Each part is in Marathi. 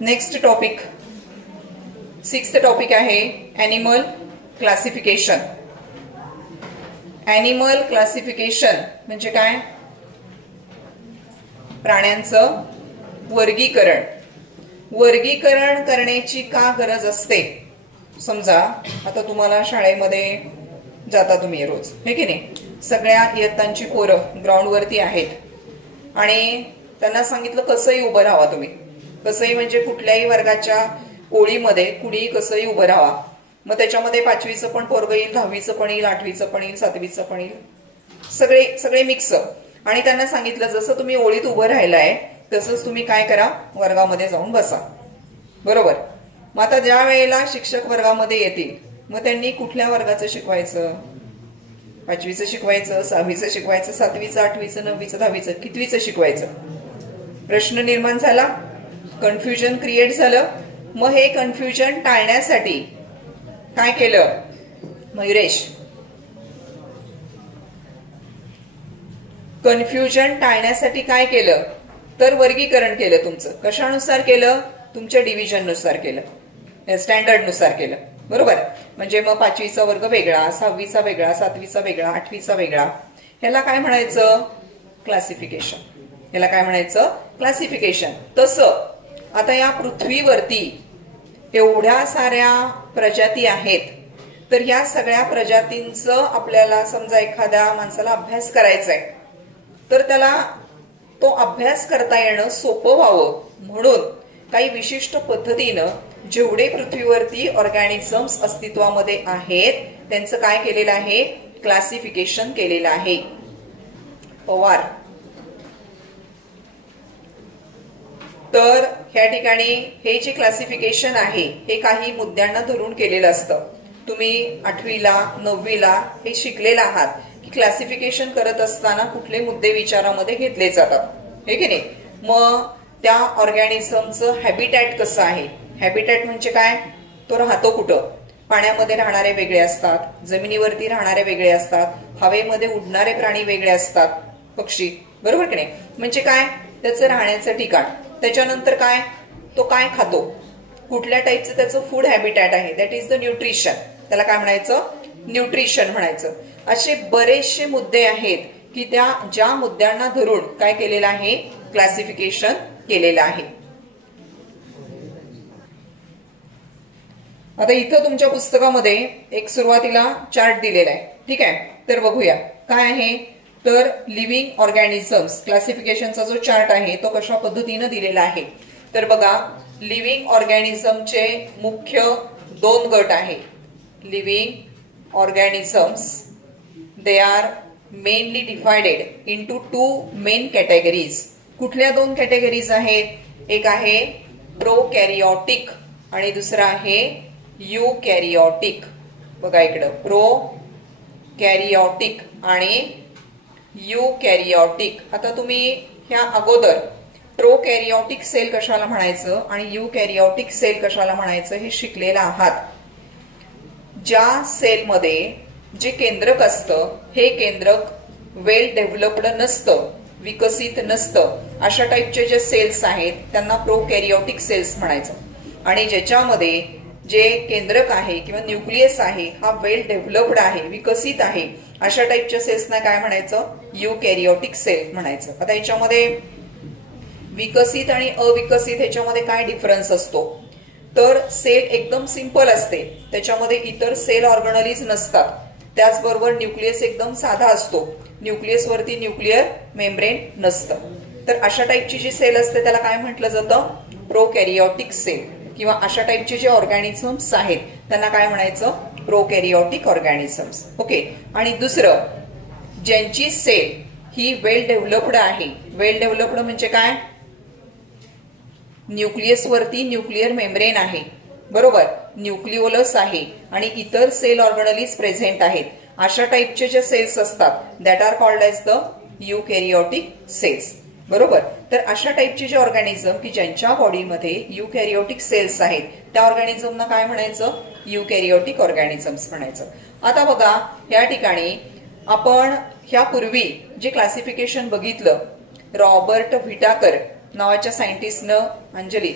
नेक्स्ट टॉपिक 6th टॉपिक आहे ॲनिमल क्लासिफिकेशन. ॲनिमल क्लासिफिकेशन म्हणजे काय? प्राण्यांचं वर्गीकरण. वर्गीकरण करण्याची का गरज असते? समजा आता तुम्हाला शाळेमध्ये जाता तुम्ही रोज, हे की नाही, सगळ्या इयत्तांची पोरं ग्राउंडवरती आहेत आणि त्यांना सांगितलं कसंही उभं राहावा तुम्ही. कसंही म्हणजे कुठल्याही वर्गाच्या ओळीमध्ये कुणीही कसंही उभं राहावा. मग त्याच्यामध्ये 5वीचं पण पोरग येईल, 10वीचं पण येईल, 8वीचं पण येईल, 7वीचं पण येईल, सगळे मिक्स. आणि त्यांना सांगितलं जसं तुम्ही ओळीत उभं राहिलाय तसंच तुम्ही काय करा, वर्गामध्ये जाऊन बसा. बरोबर. मग आता ज्या वेळेला शिक्षक वर्गामध्ये येतील मग त्यांनी कुठल्या वर्गाचं शिकवायचं? 5वीचं शिकवायचं, 6वीचं शिकवायचं, 7वीचं, 8वीचं, 9वीचं, 10वीचं, कितवीचं शिकवायचं? प्रश्न निर्माण झाला, कन्फ्युजन क्रिएट झालं. मग हे कन्फ्युजन टाळण्यासाठी काय केलं मयुरेश? कन्फ्युजन टाळण्यासाठी काय केलं तर वर्गीकरण केलं. तुमचं कशानुसार केलं? तुमच्या डिव्हिजननुसार केलं, स्टँडर्डनुसार केलं. बरोबर. म्हणजे मग 5वीचा वर्ग वेगळा, 6वीचा वेगळा, 7वीचा वेगळा, 8वीचा वेगळा. ह्याला काय म्हणायचं? क्लासिफिकेशन. ह्याला काय म्हणायचं? क्लासिफिकेशन. तसं आता या पृथ्वीवरती एवढ्या साऱ्या प्रजाती आहेत, तर या सगळ्या प्रजातींचं आपल्याला समजा एखाद्या माणसाला अभ्यास करायचा आहे तर त्याला तो अभ्यास करता येणं सोपं व्हावं म्हणून काही विशिष्ट पद्धतीनं जेवढे पृथ्वीवरती ऑर्गॅनिझम्स अस्तित्वामध्ये आहेत त्यांचं काय केलेलं आहे? क्लासिफिकेशन केलेलं आहे. पवार. तर ह्या ठिकाणी हे जे क्लासिफिकेशन आहे हे काही मुद्द्यांना धरून केलेलं असतं. तुम्ही 8वीला 9वीला हे शिकलेला आहात की क्लासिफिकेशन करत असताना कुठले मुद्दे विचारामध्ये घेतले जातात, हे की नाही. मग त्या ऑर्गॅनिझमचं हॅबिटॅट कसं आहे? हॅबिटॅट म्हणजे काय? तो राहतो कुठं? पाण्यामध्ये राहणारे वेगळे असतात, जमिनीवरती राहणारे वेगळे असतात, हवेमध्ये उडणारे प्राणी वेगळे असतात, पक्षी. बरोबर की नाही? म्हणजे काय? त्याचं राहण्याचं ठिकाण. त्याच्यानंतर काय? तो काय खातो, कुठल्या टाईपचं त्याचं फूड हॅबिटॅट आहे, दॅट इज द न्यूट्रिशन. त्याला काय म्हणायचं? न्यूट्रिशन म्हणायचं. असे बरेचसे मुद्दे आहेत की त्या ज्या मुद्द्यांना धरून काय केलेलं आहे? क्लासिफिकेशन केलेलं आहे. आता इथं तुमच्या पुस्तकामध्ये एक सुरुवातीला चार्ट दिलेला आहे, ठीक आहे. तर बघूया काय आहे. तर लिव्हिंग ऑर्गॅनिझम्स क्लासिफिकेशनचा जो चार्ट आहे तो कशा पद्धतीनं दिलेला आहे. तर बघा, लिव्हिंग ऑर्गॅनिझमचे मुख्य 2 गट आहे. Living organisms they R mainly divided into 2 main categories. कुठल्या 2 कॅटेगरीज आहेत? एक आहे प्रोकॅरियोटिक आणि दुसरा आहे युकॅरियोटिक. बघा इकडं, प्रोकॅरियोटिक आणि युकॅरियोटिक. आता तुम्ही ह्या अगोदर प्रोकॅरियोटिक सेल कशाला म्हणायचं आणि युकॅरियोटिक सेल कशाला म्हणायचं हे शिकलेला आहात. ज्या सेलमध्ये जे केंद्रक असतं हे केंद्रक वेल डेव्हलप्ड नसतं, विकसित नसतं, अशा टाईपचे जे सेल्स आहेत त्यांना प्रोकॅरियोटिक सेल्स म्हणायचं. आणि ज्याच्यामध्ये जे केंद्रक आहे किंवा न्यूक्लियस आहे हा वेल डेव्हलप्ड आहे, विकसित आहे, अशा टाईपच्या सेल्सना काय म्हणायचं? युकॅरियोटिक सेल म्हणायचं. आता याच्यामध्ये विकसित आणि अविकसित ह्याच्यामध्ये काय डिफरन्स असतो? तर सेल एकदम सिंपल असते, त्याच्यामध्ये इतर सेल ऑर्गनलीज नसतात. त्याचबरोबर न्यूक्लियस एकदम साधा असतो, न्यूक्लियस वरती न्यूक्लिअर मेम्ब्रेन नसतं. तर अशा टाईपची जी सेल असते त्याला काय म्हटलं जातं? प्रोकॅरियोटिक सेल. किंवा अशा टाईपचे जे ऑर्गॅनिझम्स आहेत त्यांना काय म्हणायचं? प्रोकॅरियोटिक ऑर्गॅनिझम्स. ओके. आणि दुसरं, ज्यांची सेल ही वेल डेव्हलप्ड आहे. वेल डेव्हलप्ड म्हणजे काय? न्यूक्लियस वरती न्यूक्लिअर मेम्ब्रेन आहे, बरोबर, न्यूक्लिओलस आहे आणि इतर सेल ऑर्गनलीज प्रेझेंट आहेत. अशा टाईपचे जे सेल्स असतात that are called as the eukaryotic cells. बरोबर. तर अशा टाईपचे जे ऑर्गॅनिझम की ज्यांच्या बॉडीमध्ये युकॅरियोटिक सेल्स आहेत त्या ऑर्गॅनिझमना काय म्हणायचं? युकॅरियोटिक ऑर्गॅनिझम्स म्हणायचं. आता बघा, या ठिकाणी आपण ह्यापूर्वी जे क्लासिफिकेशन बघितलं रॉबर्ट व्हिटाकर नावाच्या सायंटिस्टनं, अंजली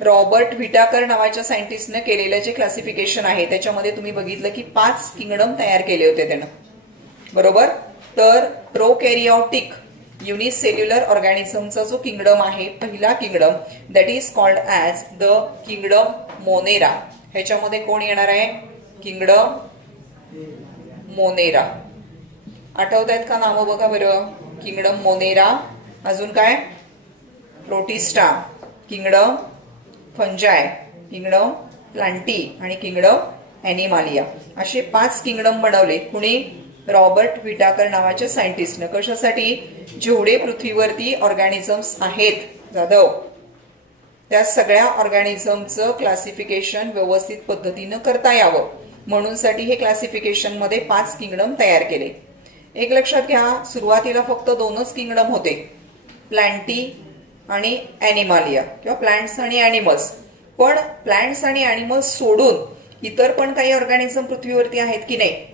रॉबर्ट व्हिटाकर नावाच्या सायंटिस्टने केलेलं जे क्लासिफिकेशन आहे त्याच्यामध्ये तुम्ही बघितलं की 5 किंगडम तयार केले होते त्यानं, बरोबर. तर प्रोकॅरियोटिक युनिसेल्युलर ऑर्गॅनिझमचा जो किंगडम आहे, पहिला kingdom, that is called as the kingdom Monera. ह्याच्यामध्ये कोण येणार आहे? Kingdom Monera. आठवत आहेत का नावं? बघा बरं. किंगडम मोनेरा, अजून काय? प्रोटिस्टा, किंगडम फंजाय, किंगडम प्लांटी आणि किंगडम ॲनिमालिया. असे 5 किंगडम बनवले. कुणी? रॉबर्ट व्हिटाकर नावाच्या सायंटिस्टनं. कशासाठी? जेवढे पृथ्वीवरती ऑर्गॅनिझम्स आहेत जाधव, त्या सगळ्या ऑर्गॅनिझमचं क्लासिफिकेशन व्यवस्थित पद्धतीनं करता यावं म्हणून साठी हे क्लासिफिकेशन मध्ये 5 किंगडम तयार केले. एक लक्षात घ्या, सुरुवातीला फक्त 2च किंगडम होते, प्लांटी आणि ॲनिमालिया किंवा प्लांट्स आणि ॲनिमल्स. पण प्लांट्स आणि ॲनिमल्स सोडून इतर पण काही ऑर्गॅनिझम पृथ्वीवरती आहेत की नाही?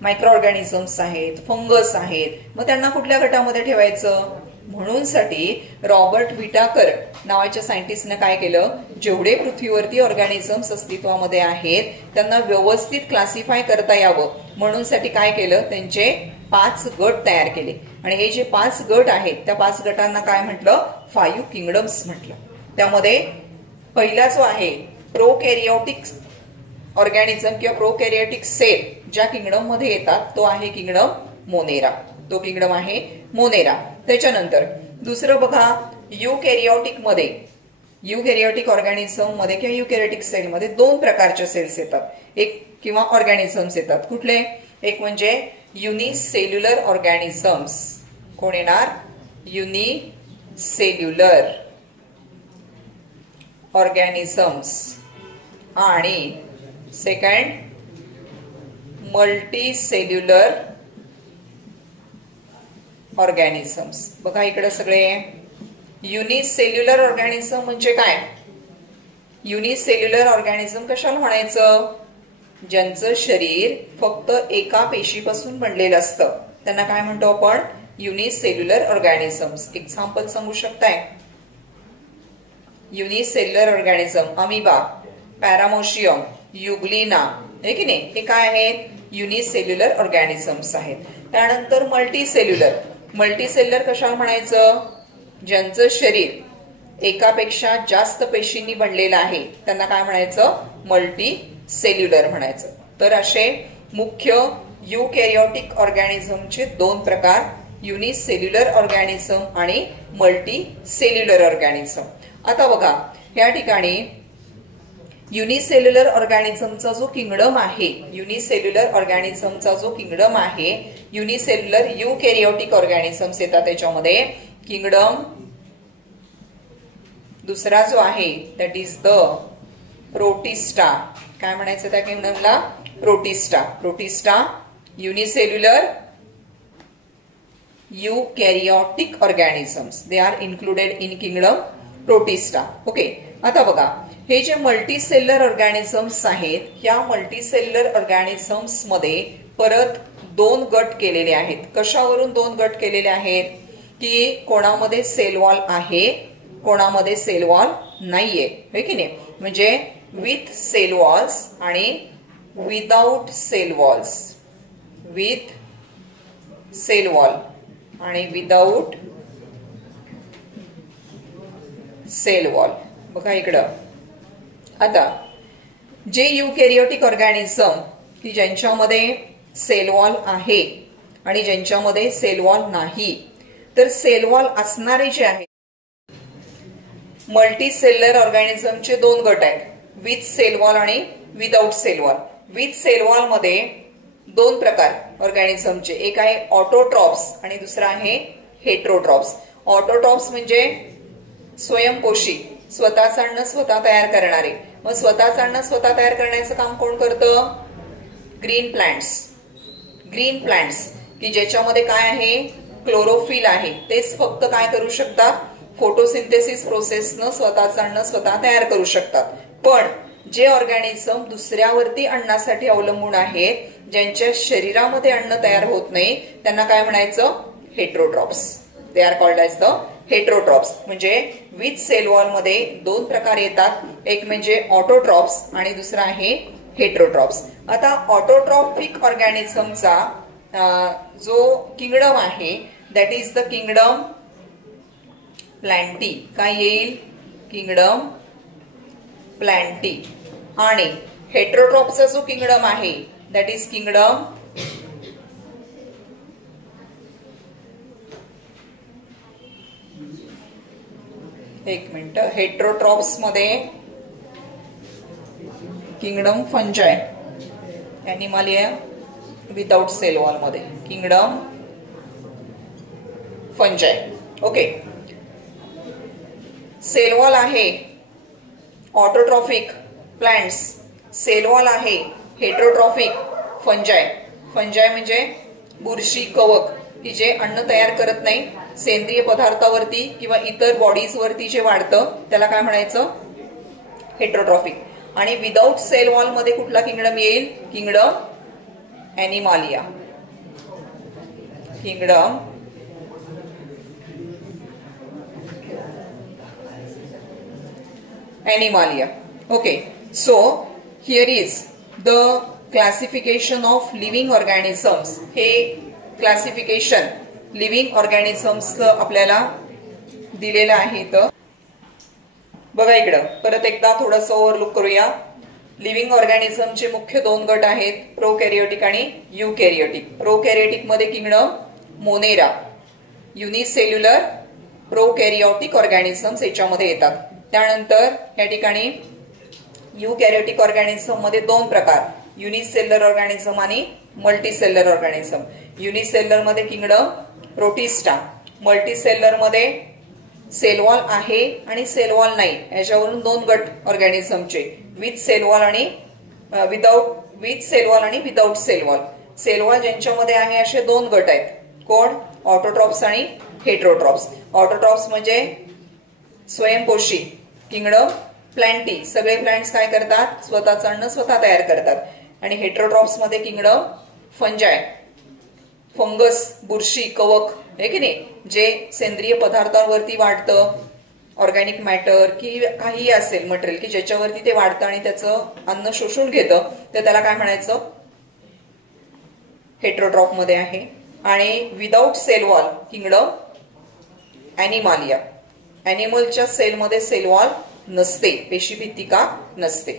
मायक्रो ऑर्गॅनिझम्स आहेत, फंगस आहेत. मग त्यांना कुठल्या गटामध्ये ठेवायचं? म्हणून साठी रॉबर्ट व्हिटाकर नावाच्या सायंटिस्टने काय केलं, जेवढे पृथ्वीवरती ऑर्गॅनिझम्स अस्तित्वामध्ये आहेत त्यांना व्यवस्थित क्लासिफाय करता यावं म्हणून साठी काय केलं, त्यांचे 5 गट तयार केले. आणि हे जे 5 गट आहेत त्या 5 गटांना काय म्हटलं? 5 किंगडम्स म्हटलं. त्यामध्ये पहिला जो आहे प्रोकॅरियोटिक ऑर्गॅनिझम किंवा प्रोकॅरियोटिक सेल ज्या किंगडम मध्ये येतात तो आहे किंगडम मोनेरा. तो किंगडम आहे मोनेरा. त्याच्यानंतर दुसरं बघा, युकॅरियोटिक मध्ये, युकॅरियोटिक ऑर्गॅनिझम मध्ये किंवा युकॅरियोटिक सेल मध्ये 2 प्रकारचे सेल्स येतात, एक किंवा ऑर्गॅनिझम्स येतात. कुठले? एक म्हणजे युनिसेल्युलर ऑर्गॅनिझम्स. कोण येणार? Unicellular organisms. आणि सेकंड मल्टीसेल्युलर ऑर्गॅनिझम्स. बघा इकडे सगळे युनिसेल्युलर ऑर्गॅनिझम म्हणजे काय? युनिसेल्युलर ऑर्गॅनिझम कशाला म्हणायचं? ज्यांचं शरीर फक्त एका पेशीपासून बनलेलं असतं त्यांना काय म्हणतो आपण? Unicellular organisms. एक्झाम्पल सांगू शकताय? युनिसेल्युलर ऑर्गॅनिझम, अमिबा, पॅरामोशियम, युग्लिना, हे की नाही? हे काय आहेत? युनिसेल्युलर ऑर्गॅनिझम्स आहेत. त्यानंतर मल्टीसेल्युलर. मल्टीसेल्युलर कशाला म्हणायचं? ज्यांचं शरीर एकापेक्षा जास्त पेशींनी बनलेलं आहे त्यांना काय म्हणायचं? मल्टीसेल्युलर म्हणायचं. तर असे मुख्य युकॅरियोटिक ऑर्गॅनिझमचे 2 प्रकार, युनिसेल्युलर ऑर्गॅनिझम आणि मल्टीसेल्युलर ऑर्गॅनिझम. आता बघा या ठिकाणी युनिसेल्युलर ऑर्गॅनिझमचा जो किंगडम आहे, युनिसेल्युलर ऑर्गॅनिझमचा जो किंगडम आहे, युनिसेल्युलर युकॅरियोटिक ऑर्गॅनिझम्स येतात त्याच्यामध्ये. किंगडम दुसरा जो आहे दॅट इज द प्रोटिस्टा. काय म्हणायचं त्या किंगडमला? Protista. Protista unicellular eukaryotic organisms, they are included in kingdom Protista. Okay. आता बघा हे जे मल्टीसेल्युलर ऑर्गॅनिझम्स आहेत, या मल्टीसेल्युलर ऑर्गॅनिझम्स मध्ये परत 2 गट केलेले आहेत. कशावरून 2 गट केलेले आहेत? की कोणामध्ये सेल वॉल आहे, कोणामध्ये सेल वॉल नाहीये, है की नाही? म्हणजे विथ सेल वॉल्स आणि without cell walls. With cell wall आणि विदाउट सेल वॉल. बघा इकडं आता जे युकॅरियोटिक ऑर्गॅनिझम की ज्यांच्यामध्ये सेल वॉल आहे आणि ज्यांच्यामध्ये सेल वॉल नाही, तर सेल वॉल असणारे जे आहेत मल्टीसेल्युलर ऑर्गॅनिझमचे 2 गट आहेत, विथ सेल वॉल आणि without cell wall. With cell wall मध्ये 2 प्रकार ऑर्गॅनिझमचे, एक आहे ऑटोट्रॉप्स आणि दुसरा आहे हेट्रोट्रॉप्स. ऑटोट्रॉप्स म्हणजे स्वयंपोषी, स्वतःचं अन्न स्वतः तयार करणारे. मग स्वतःचं अन्न स्वतः तयार करण्याचं काम कोण करतं? Green plants. ग्रीन प्लांट्स की ज्याच्यामध्ये काय आहे? क्लोरोफिल आहे. तेच फक्त काय करू शकतात? फोटोसिंथेसिस प्रोसेसनं स्वतःचं अन्न स्वतः तयार करू शकतात. पण जे ऑर्गॅनिझम दुसऱ्यावरती अन्नासाठी अवलंबून आहेत, ज्यांच्या शरीरामध्ये अन्न तयार होत नाही, त्यांना काय म्हणायचं? Heterotrophs. They are called as the heterotrophs. म्हणजे विथ सेल वॉल मध्ये दोन प्रकार येतात, एक म्हणजे ऑटोट्रॉप्स आणि दुसरा आहे हेट्रोट्रॉप्स. आता ऑटोट्रॉपिक ऑर्गॅनिझमचा जो किंगडम आहे that is the kingdom Plantae. काय येईल? Kingdom Plantae. आणि हेट्रोट्रॉपचा जो किंगडम आहे दॅट इज किंगडम हेट्रोट्रॉप्स मध्ये kingdom fungi. Animalia without cell wall मध्ये kingdom fungi. Okay. Cell wall आहे ऑटोट्रॉफिक प्लांट्स, सेल वॉल आहे हेट्रोट्रॉफिक फंजाय. फंजाय म्हणजे बुरशी, कवक की जे अन्न तयार करत नाही, सेंद्रिय पदार्थावरती किंवा इतर बॉडीज वरती जे वाढतं त्याला काय म्हणायचं? हेट्रोट्रॉफिक. आणि विदाउट सेल वॉल मध्ये कुठला किंगडम येईल? Kingdom Animalia. Kingdom Animalia. Okay, so here is the classification of living organisms. हे क्लासिफिकेशन लिव्हिंग ऑर्गॅनिझम्स आपल्याला दिलेलं आहे. तर बघा इकडं परत एकदा थोडंसं ओव्हरलुक करूया. लिव्हिंग ऑर्गॅनिझमचे मुख्य दोन गट आहेत, प्रोकॅरियोटिक आणि युकॅरियोटिक. प्रोकॅरियोटिक मध्ये किंगडम मोनेरा, युनिसेल्युलर प्रोकॅरियोटिक ऑर्गॅनिझम्स याच्यामध्ये येतात. त्यानंतर या ठिकाणी युकॅरियोटिक ऑर्गॅनिझम मध्ये दोन प्रकार, युनिसेल्युलर ऑर्गॅनिझम आणि मल्टीसेल्युलर ऑर्गॅनिझम. युनिसेल्युलर मध्ये किंगडम प्रोटिस्टा, मल्टीसेल्युलर मध्ये सेल वॉल आहे आणि सेल वॉल नाही, याच्यावरून दोन गट ऑर्गॅनिझमचे, विथ सेल वॉल आणि विथ सेल वॉल आणि without cell wall. Cell wall ज्यांच्यामध्ये आहे असे दोन गट आहेत. कोण? ऑटोट्रॉप्स आणि हेट्रोट्रॉप्स. ऑटोट्रॉप्स म्हणजे स्वयंपोषी, किंगडम प्लॅन्टी, सगळे प्लांट्स काय करतात? स्वतःचं अन्न स्वतः तयार करतात. आणि हेट्रोट्रॉप्स मध्ये किंगडम फंजाय, फंगस, बुरशी, कवक आहे की नाही, जे सेंद्रिय पदार्थांवरती वाढतं, ऑर्गॅनिक मॅटर की काही असेल मटेरियल की ज्याच्यावरती ते वाढतं आणि त्याचं अन्न शोषून घेतं, तर त्याला काय म्हणायचं? हेट्रोट्रॉप मध्ये आहे. आणि विदाउट सेल वॉल किंगडम ॲनिमालिया. ॲनिमलच्या सेलमध्ये सेल वॉल नसते, पेशीभित्तिका नसते.